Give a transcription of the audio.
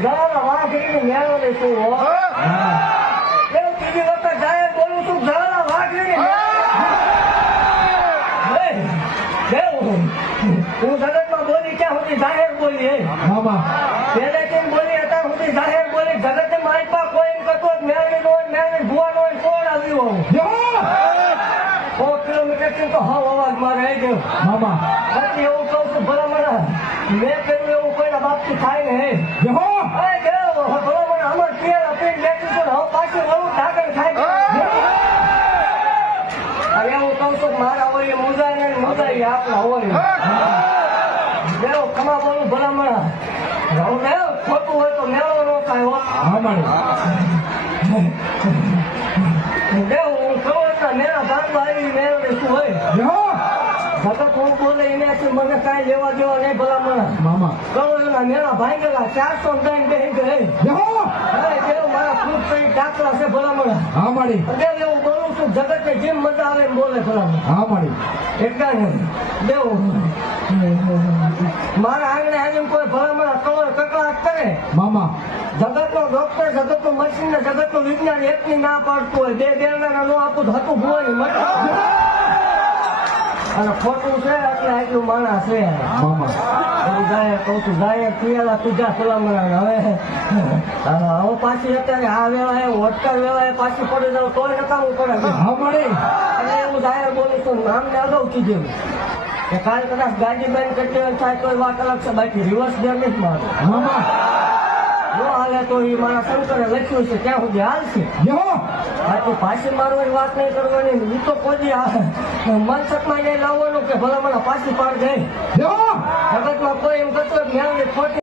જણાના વાઘરીને મેળો લઈશું હો. એવું ત્રીજી વખત જાહેર બોલું છું, જણાના વાઘરીને હું જગતમાં બોલી ક્યાં સુધી જાહેર બોલી હે પેલે કેમ બોલી અત્યાર સુધી જાહેર બોલી જગત માઇપા કોઈ એમ કતો મેળવી નો મેળવી ભુવાનો હોય કોણ આવ્યું 100 કિલોમીટર થી તો હવ અવાજ માં રહી ગયો પછી એવું કહું છું ભલા મને મેં કર્યું એવું કોઈના બાપથી થાય ને હે ભલા મને અમાર તેલ આપીને બેઠું છું હવે પાછું એવું ઢાકણ થાય અને એવું કહું છું મારા હોય મુજાય ને મુજાય આપણા હોય દેવ ખમા બોલું ભલા મને રહું દેવ ખોટું હોય તો મેળો નો થાય હો દેવ હું કહું એટલે મેળા ભાગવા આવી મેળો ને શું હોય જગત હું બોલે એનાથી મને કાંઈ લેવા દેવા નહીં ભલા મને કહું એના મેળા ભાંગેલા 400 દઈને બેસી ગયે દેવ મારા ફૂટ કરી દાખલા છે ભલા મને દેવ એવું બોલું છું જગત ને જેમ મજા આવે એમ બોલે ભલા મને એટલા ને દેવ મારા આંગણે આવીને કોઈ ભલામણ કવર કકડાટ કરે જગત નો ડોક્ટર જગત નું મશીન ને જગત નું વિજ્ઞાન એકની ના પાડતું હોય બે બેરના નો આપું હતું ભૂવાની મત અને ખોટું છે એટલે આટલું માણસ છે જાય કઉ છું જાય પિયાલા તુજા ભલામણ હવે પાછી અત્યારે આ વેળાએ વટકાર વેળાએ પાછી પડી જાવ તોય નકામું પડે અને એવું જાહેર બોલું છું નામને અગાઉ કીધું કે કાલ કદાચ ગાડી બેન કટેલ થાય તો વાત અલગ છે બાકી રિવર્સ ગેર નથી મારું જો હાલે તો એ મારા શંકરે લખ્યું છે ત્યાં સુધી હાલશે બાકી પાછી મારવાની વાત નહીં કરવાની એ તો કોઈ મનસકમાં નહીં લાવવાનું કે ભલા મને પાછી પાડ દે જગતમાં કોઈ એમ કરતો મેળવી ખોટી